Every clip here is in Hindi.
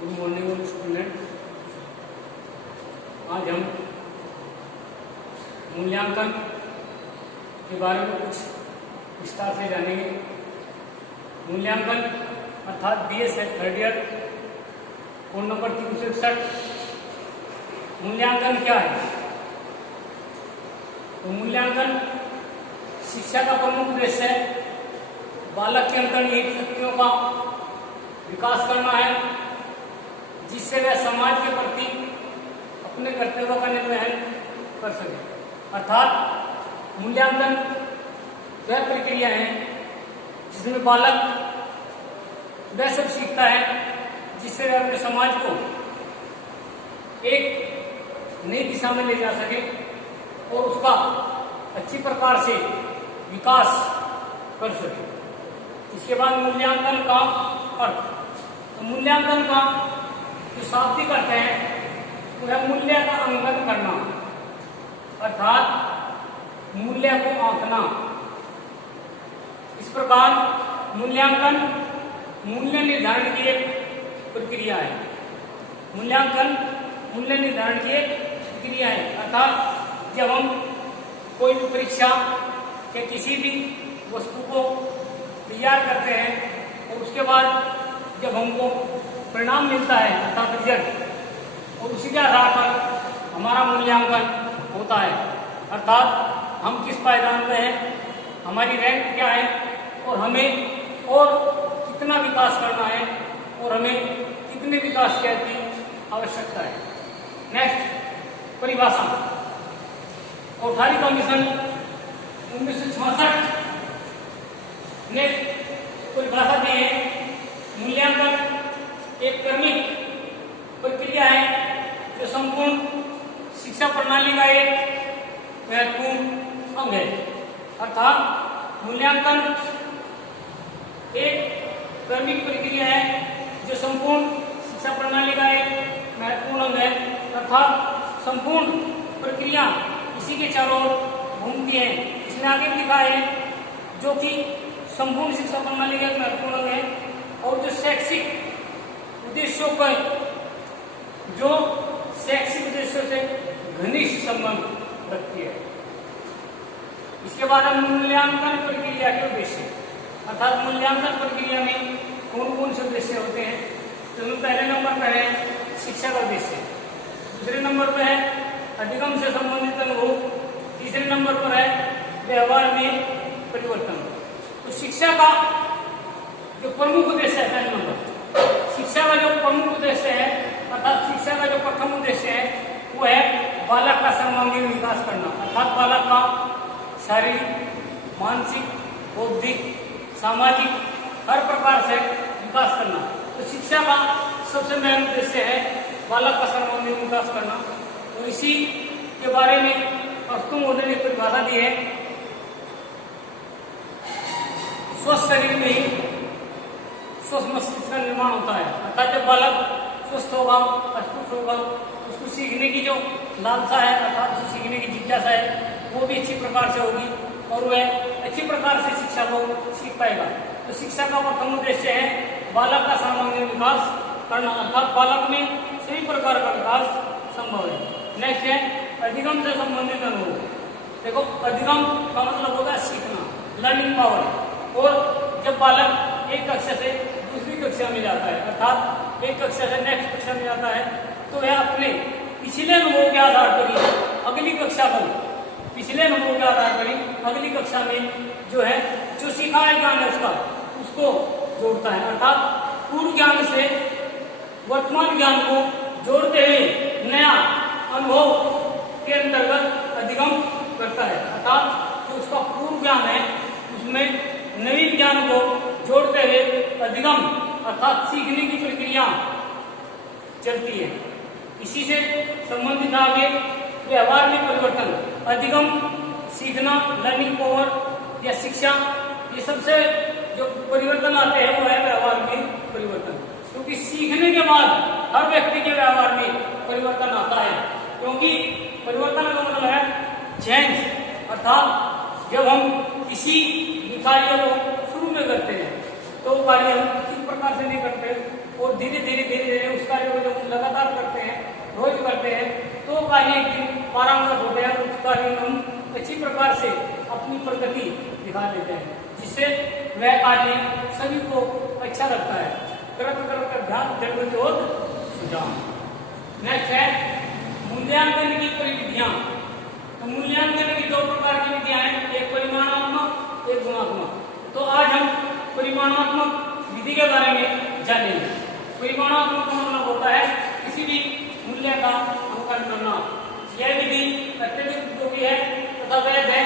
Good morning student. आज हम मूल्यांकन के बारे में कुछ विस्तार से जानेंगे। मूल्यांकन अर्थात BS है थर्ड ईयर, कोड नंबर 361। मूल्यांकन क्या है? तो मूल्यांकन शिक्षा का प्रमुख उद्देश्य है बालक के अंतर्निहित शक्तियों का विकास करना है, जिससे वह समाज के प्रति अपने कर्तव्यों का निर्वहन कर सके। अर्थात मूल्यांकन वह प्रक्रिया है जिसमें बालक वह सब सीखता है जिससे वह अपने समाज को एक नई दिशा में ले जा सके और उसका अच्छी प्रकार से विकास कर सके। इसके बाद मूल्यांकन का अर्थ, तो मूल्यांकन का जो शाब्दिक अर्थ है वह मूल्य का अंकन करना, अर्थात मूल्य को आंकना। इस प्रकार मूल्यांकन मूल्य निर्धारण की एक प्रक्रिया है। मूल्यांकन मूल्य निर्धारण की एक प्रक्रिया है, अर्थात जब हम कोई भी परीक्षा या किसी भी वस्तु को तैयार करते हैं और उसके बाद जब हमको परिणाम मिलता है अर्थात रिजल्ट, और उसी के आधार पर हमारा मूल्यांकन होता है। अर्थात हम किस पायदान पे हैं, हमारी रैंक क्या है और हमें और कितना विकास करना है और हमें कितने विकास की आवश्यकता है। नेक्स्ट परिभाषा, कोठारी कमीशन 1966 ने परिभाषा दी है। मूल्यांकन एक क्रमिक प्रक्रिया है जो संपूर्ण शिक्षा प्रणाली का एक महत्वपूर्ण अंग है। अर्थात मूल्यांकन एक क्रमिक प्रक्रिया है जो संपूर्ण शिक्षा प्रणाली का एक महत्वपूर्ण अंग है। अर्थात संपूर्ण प्रक्रिया इसी के चारों ओर घूमती है। इसमें आगे लिखा है जो कि संपूर्ण शिक्षा प्रणाली का एक महत्वपूर्ण अंग है और जो शैक्षिक उद्देश्यों पर जो शैक्षिक उद्देश्यों से घनिष्ठ संबंध रखती है। इसके बाद हम मूल्यांकन प्रक्रिया के उद्देश्य, अर्थात मूल्यांकन प्रक्रिया में कौन कौन से उद्देश्य होते हैं। तो पहले नंबर पर है शिक्षा का उद्देश्य, दूसरे नंबर पर है अधिगम से संबंधित अनुभव, तीसरे नंबर पर है व्यवहार में परिवर्तन। तो शिक्षा का जो प्रमुख उद्देश्य है, पहले नंबर शिक्षा का जो प्रमुख उद्देश्य है अर्थात शिक्षा का जो प्रथम उद्देश्य है वो है बालक का सर्वांगीण विकास करना, अर्थात बालक का शारीरिक, मानसिक, बौद्धिक, सामाजिक हर प्रकार से विकास करना। तो शिक्षा का सबसे मेन उद्देश्य है बालक का सर्वांगीण विकास करना। और इसी के बारे में अस्तु मोदी ने परिभाषा दी है, स्वस्थ शरीर में ही स्वस्थ मस्तिष्क का निर्माण होता है। अर्थात जब बालक स्वस्थ होगा, अस्वस्थ होगा, उसको सीखने की जो लालसा है अर्थात उसको सीखने की जिज्ञासा है वो भी अच्छी प्रकार से होगी और वह अच्छी प्रकार से शिक्षा को सीख पाएगा। तो शिक्षा का प्रथम उद्देश्य है बालक का सर्वांगीण विकास करना, अर्थात बालक में सभी प्रकार का विकास संभव है। नेक्स्ट है अधिगम से संबंधित अनुभव। देखो, अधिगम का मतलब होगा सीखना, लर्निंग पावर। और जब बालक एक कक्षा से दूसरी कक्षा में जाता है अर्थात एक कक्षा से नेक्स्ट कक्षा में जाता है तो वह अपने पिछले अनुभव के आधार पर ही अगली कक्षा को पिछले अनुभव के आधार पर ही अगली कक्षा में जो है जो सीखा है ज्ञान है उसको जोड़ता है। अर्थात पूर्व ज्ञान से वर्तमान ज्ञान को जोड़ते हुए नया अनुभव के अंतर्गत अधिगम करता है। अर्थात जो उसका पूर्व ज्ञान है उसमें नवीन ज्ञान को जोड़ते हुए अधिगम अर्थात सीखने की प्रक्रिया चलती है। इसी से संबंधित आगे व्यवहार में परिवर्तन, अधिगम, सीखना, लर्निंग पावर या शिक्षा, ये सबसे जो परिवर्तन आते हैं वो है व्यवहार में परिवर्तन। क्योंकि सीखने के बाद हर व्यक्ति के व्यवहार में परिवर्तन आता है, क्योंकि परिवर्तन का मतलब है चेंज। अर्थात जब हम किसी कार्य को शुरू में करते हैं तो कार्य हम किसी प्रकार से नहीं करते और धीरे धीरे उसका कार्य एक दिन पारंगत हो गया, उस कार्य में हम अच्छी प्रकार से अपनी प्रगति दिखा देते हैं, जिससे वह कार्य सभी को अच्छा लगता है। कर ध्यान जरूरत और सुझाव। नेक्स्ट है मूल्यांकन की परिविधियां। तो मूल्यांकन की दो प्रकार की विधियां हैं, एक परिमाणात्मक, एक गुणात्मक। तो आज हम परिमाणात्मक विधि के बारे में जानेंगे। परिमाणात्मक का मतलब होता है किसी भी मूल्य का अंकन करना। यह विधि अत्यधिक उपयोगी है तथा वैध है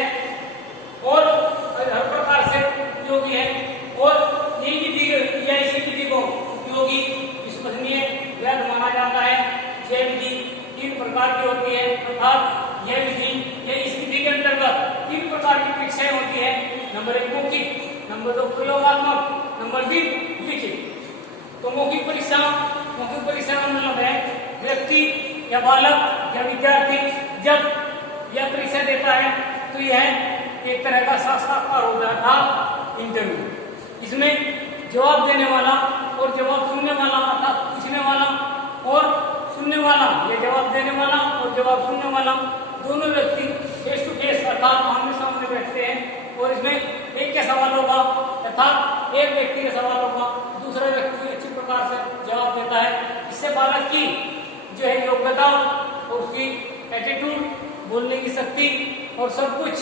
और हर प्रकार से उपयोगी है, और यही विधि या इसी विधि को उपयोगी, विश्वसनीय, वैध माना जाता है। यह विधि 3 प्रकार की होती है, अर्थात यह विधि या इस विधि के अंतर्गत 3 प्रकार की परीक्षाएं होती है। नंबर 1 मौखिक, नंबर 2 प्रयोगात्मक, नंबर 3 लिखित। तो मौखिक परीक्षा का मतलब है व्यक्ति या बालक या विद्यार्थी जब यह परीक्षा देता है तो यह एक तरह का साक्षात्कार होता है, अर्थात इंटरव्यू। इसमें जवाब देने वाला और जवाब सुनने वाला, अर्थात पूछने वाला और सुनने वाला, ये जवाब देने वाला और जवाब सुनने वाला दोनों व्यक्ति फेस टू फेस अर्थात आमने सामने बैठते हैं, और इसमें एक के सवाल होगा अर्थात एक व्यक्ति के सवाल होगा, दूसरा व्यक्ति अच्छी प्रकार से जवाब देता है। इससे बालक की जो है योग्यता और उसकी एटीट्यूड, बोलने की शक्ति और सब कुछ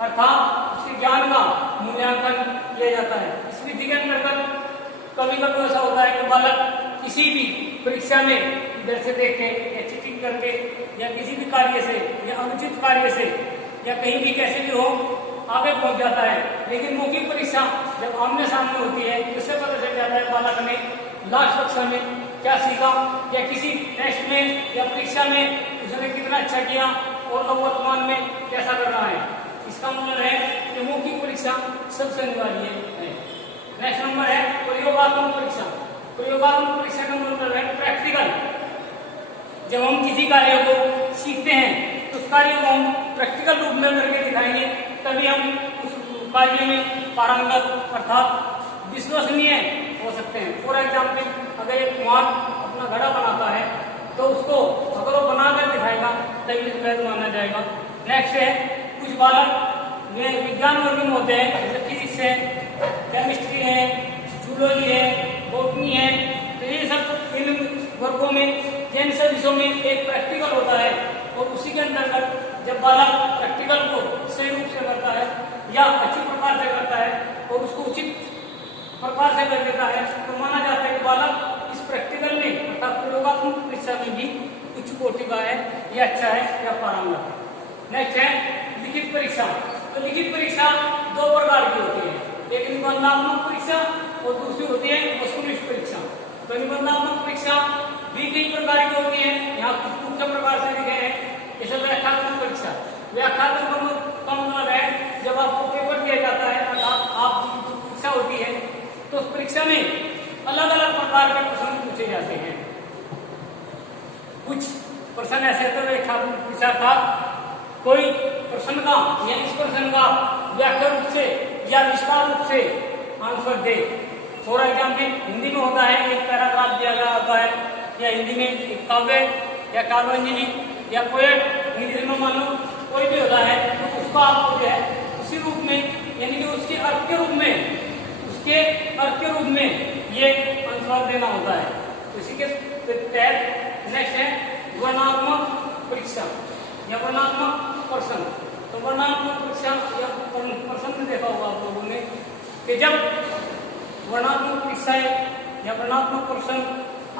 अर्थात उसके ज्ञान का मूल्यांकन किया जाता है। इस विधि के अंतर्गत कभी कभी ऐसा होता है कि बालक किसी भी परीक्षा में इधर से देख के या चीटिंग करके या किसी भी कार्य से या अनुचित कार्य से या कहीं भी कैसे भी हो आगे पहुंच जाता है। लेकिन मौखिक परीक्षा जब आमने सामने होती है तो इससे पता चल जाता है बालक ने लास्ट कक्षा में क्या सीखा या किसी टेस्ट में या परीक्षा में उसने कितना अच्छा किया और अब वर्तमान में कैसा कर रहा है। इसका मतलब है कि मौखिक परीक्षा सबसे अनिवार्य है। नेक्स्ट नंबर है प्रयोगात्मक परीक्षा। प्रयोगात्मक परीक्षा का मतलब है प्रैक्टिकल। जब हम किसी कार्य को सीखते हैं तो उस कार्य को हम प्रैक्टिकल रूप में करके दिखाएंगे, तभी हम उस कार्य में पारंगत अर्थात विश्वसनीय हो सकते हैं। फॉर एग्जाम्पल, अगर एक कुम्हार अपना घड़ा बनाता है तो उसको अगर वो बनाकर दिखाएगा तभी वैध माना जाएगा। नेक्स्ट है कुछ बालक विज्ञान वर्ग में होते हैं, जैसे फिजिक्स है, केमिस्ट्री है, जूलॉजी है, बॉटनी है। तो ये सब इन वर्गों में जिन सब विषयों में एक प्रैक्टिकल होता है, और उसी के अंतर्गत जब बालक प्रैक्टिकल को सही रूप से करता है या अच्छी प्रकार से करता है और उसको उचित प्रकार से कर देता है तो माना जाता है कि बालक इस प्रैक्टिकल में अर्थात प्रयोगात्मक परीक्षा में भी उच्च कोटि का है, या अच्छा है या पारंगत है। नेक्स्ट है लिखित परीक्षा। तो लिखित परीक्षा 2 प्रकार की होती है, एक निबंधात्मक परीक्षा और दूसरी होती है वस्तुनिष्ठ परीक्षा। तो निबंधात्मक परीक्षा भी कई प्रकार की होती है, यहाँ कुछ मुख्य प्रकार से लिखे हैं। जैसे व्याख्यात्मक परीक्षा। व्याख्यात्मक का मतलब है जब आपको पेपर दिया जाता है अर्थात आपकी परीक्षा होती है तो उस परीक्षा में अलग अलग प्रकार के प्रश्न पूछे जाते हैं। कुछ प्रश्न ऐसे तो व्याख्यात्मक परीक्षा था, कोई प्रश्न का या इस प्रश्न का व्याख्या रूप से या विस्तार रूप से answer they. For example, Hindi में होता है एक पैराग्राफ दिया गया होता है, या हिंदी में एक काव्य या काव्यांजलि या पोएट, इंग्लिश में मान लो कोई भी होता है, तो उसको आपको जो है उसी रूप में यानी कि उसके अर्थ के रूप में ये आंसर देना होता है। तो इसी के तहत नेक्स्ट है वर्णनात्मक परीक्षा या वर्णनात्मक प्रश्न। तो वर्णनात्मक परीक्षा या प्रश्न देखा होगा आप लोगों ने कि जब वर्णनात्मक परीक्षाएं या वर्णनात्मक प्रश्न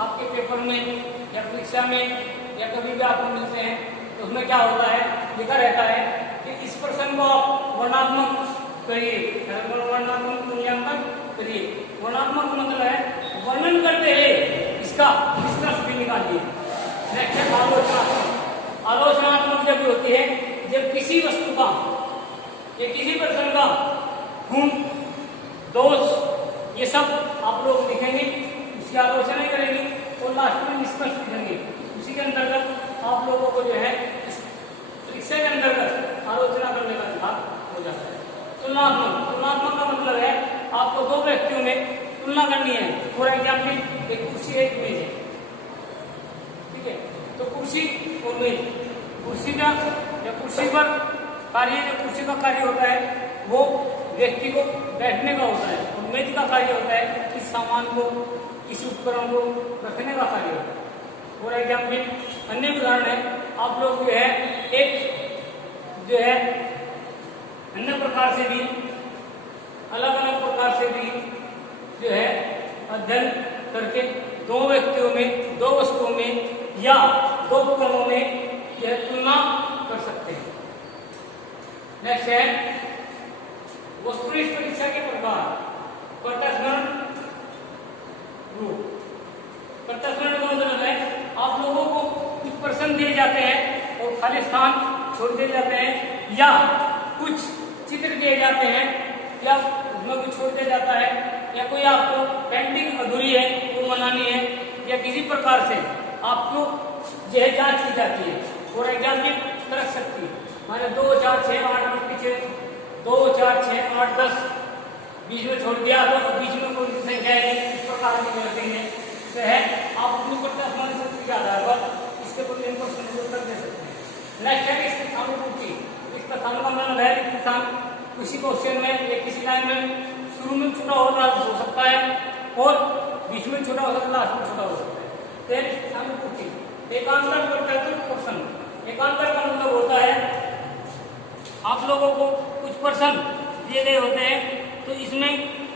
आपके पेपर में या परीक्षा में या कभी भी आपको मिलते हैं तो उसमें क्या होता है, लिखा रहता है कि इस प्रश्न को आप वर्णनात्मक करिए, वर्णनात्मक मूल्यांकन करिए। वर्णनात्मक मतलब है वर्णन करते हुए इसका निष्कर्ष भी निकालिए। नेक्स्ट है आलोचनात्मक। आलोचनात्मक जब होती है जब किसी वस्तु का या किसी प्रश्न का गुण, दोष ये सब आप लोग लिखेंगे, उसकी आलोचना करेंगे और लास्ट में निष्कर्ष लिखेंगे। उसी के अंतर्गत आप लोगों को जो है इस परीक्षा के अंतर्गत आलोचना करने का अधिकार हो जाता है। तुलनात्मक का मतलब है आपको 2 व्यक्तियों में तुलना करनी है। फॉर एग्जाम्पल, एक कुर्सी एक मेज है, ठीक है, तो कुर्सी और मेज कुर्सी का या कुर्सी पर कार्य, जो कुर्सी का कार्य होता है वो व्यक्ति को बैठने का होता है, और मेज का कार्य होता है किस सामान को, किसी उपकरण को रखने का कार्य होता है। और एग्जाम्पल अन्य उदाहरण है, आप लोग जो है एक जो है अन्य प्रकार से भी, अलग अलग प्रकार से भी जो है अध्ययन करके दो व्यक्तियों में, दो वस्तुओं में या दो उपकरणों में यह तुलना कर सकते हैं। नेक्स्ट है वस्तुनिष्ठ परीक्षा के प्रकार। प्रत्यक्ष रूप। प्रत्यक्ष का मतलब है आप लोगों को कुछ प्रश्न दिए जाते हैं और खाली स्थान छोड़ दिए जाते हैं, या कुछ चित्र दिए जाते हैं या उसमें कुछ छोड़ दिया जाता है, या कोई आपको पेंटिंग अधूरी है वो बनानी है, या किसी प्रकार से आपको यह जांच की जाती है। और एग्जाम की तरक सकती है, माने 2 4 6 8 के पीछे 2 4 6 8 10 बीच में छोड़ दिया तो बीच में कौन सी संख्या है, इस प्रकार की देंगे तो है आप अपनी प्रत्याशमान शक्ति के आधार पर इसके ऊपर इन प्रश्नों उत्तर दे सकते हैं। नेक्स्ट है रिक्त स्थान पूर्ति। रिक्त स्थान का मतलब है रिक्त स्थान किसी क्वेश्चन में या किसी लाइन में शुरू में छोटा हो सकता है और बीच में छोटा हो सकता है, लास्ट में छोटा हो सकता है। रिक्त स्थान पूर्ति। एकांतर प्रश्न। एकांतर का मतलब होता है आप लोगों को कुछ प्रश्न दिए गए होते हैं, तो इसमें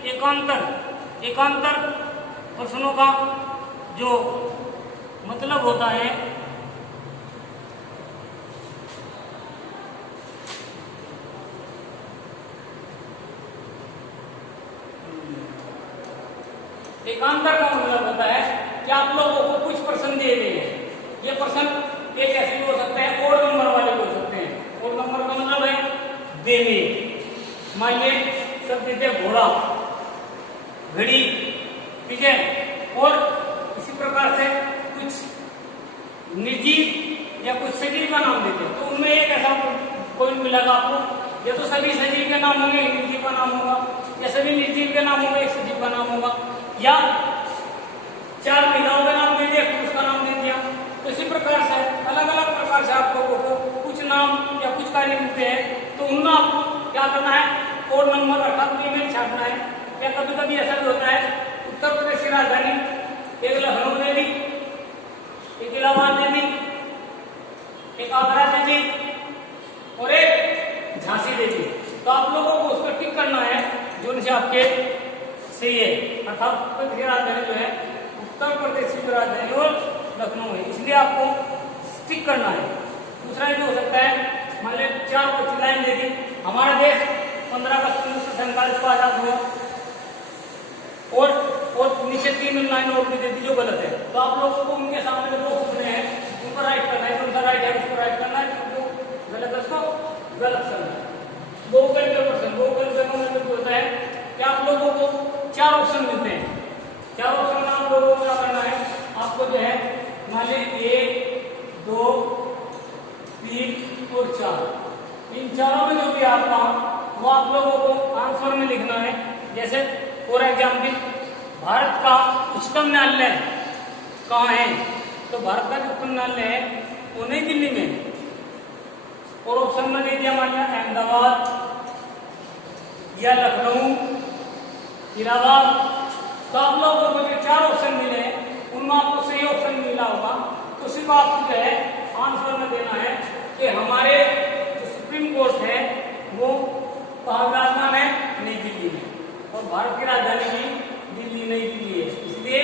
एकांतर प्रश्नों का जो मतलब होता है एकांतर का मतलब होता है कि आप लोगों को कुछ प्रश्न दिए गए हैं। ये प्रश्न एक ऐसे भी हो सकते हैं, ओड नंबर वाले भी हो सकते हैं। ओड नंबर का मतलब है देवे, माइने सब देते घोड़ा, घड़ी, ठीक है। और इसी प्रकार से कुछ निर्जीव या कुछ सजीव का नाम देते हैं, तो उनमें एक ऐसा पॉइंट मिलेगा आपको, या तो सभी सजीव के नाम होंगे, एक निर्जीव का नाम होगा, या सभी निर्जीव के नाम होंगे, एक सजीव का नाम होगा, या 4 महिलाओं का नाम दे दिया, पुरुष का नाम दे दिया। तो इसी प्रकार से अलग अलग प्रकार से आप लोगों को कुछ नाम या कुछ कार्य मिलते हैं, तो उनमें आपको क्या करना है, कोड नंबर अर्थात ईमेल छापना है। या कभी कभी ऐसा भी होता है उत्तर प्रदेश की राजधानी एक लखनऊ दे दी, एक इलाहाबाद दे दी, एक आगरा दे दी और एक झांसी दे दी, तो आप लोगों को उस पर टिक करना है जो उनसे आपके सही है। अर्थात उत्तर प्रदेश की राजधानी जो है उत्तर प्रदेश की राजधानी और लखनऊ है, इसलिए आपको टिक करना है। दूसरा ये हो सकता है, मान लीजिए 4 क्वेश्चन लाइन दे दी, हमारा देश 15 अगस्त 1947 को आजाद हुआ, और नीचे 3 लाइन और भी दे दी जो गलत है, तो आप लोगों को उनके सामने जो बॉक्स बने हैं उन पर राइट करना है, कौन सा राइट है उसको राइट करना है, जो गलत है उसको गलत करना है। बहुगल के प्रश्न, बहुगल का मतलब होता है कि आप लोगों को 4 ऑप्शन मिलते हैं, 4 ऑप्शन में आप लोगों को क्या करना है, आपको जो है मान लीजिए 1 2 3 और 4, इन चारों में जो भी आपका वो आप लोगों को आंसर में लिखना है। जैसे फॉर एग्जाम्पल भारत का उच्चतम न्यायालय कहाँ है, तो भारत का जो उच्चतम न्यायालय है वो नई दिल्ली में, और ऑप्शन में दे दिया मान लिया अहमदाबाद या लखनऊ, इलाहाबाद। तो आप लोगों को जो 4 ऑप्शन मिले हैं उनमें आपको सही ऑप्शन मिला होगा, तो सिर्फ आपको जो है आंसर में देना है कि हमारे जो सुप्रीम कोर्ट है वो कहाँ राजधानी है, नई दिल्ली में, और भारत की राजधानी भी दिल्ली नई दिल्ली है। इसलिए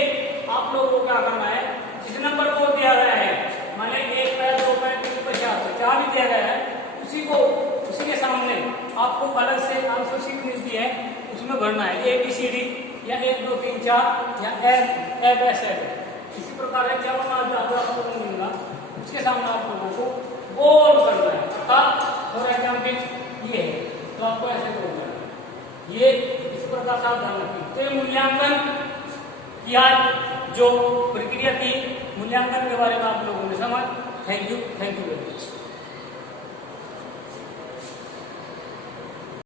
आप लोगों को क्या करना है, जिस नंबर को दिया गया है, मान लीजिए 1 पैर 2 पैर 3 पैर 4 पैर जहाँ भी दिया गया है उसी के सामने आपको अलग से आंसर शीट मिलती है, उसमें भरना है ABCD या 1 2 3 4 या FFSL, इसी प्रकार है। जब आपको मिलेगा उसके सामने आप लोगों को बोल्ड करना है, अर्थात फॉर एग्जाम्पल ये है तो आपको ऐसे बोलना है, ये इस प्रकार से आप ध्यान रखिए। तो मूल्यांकन की आज जो प्रक्रिया थी, मूल्यांकन के बारे में आप लोगों ने समझ। Thank you very much.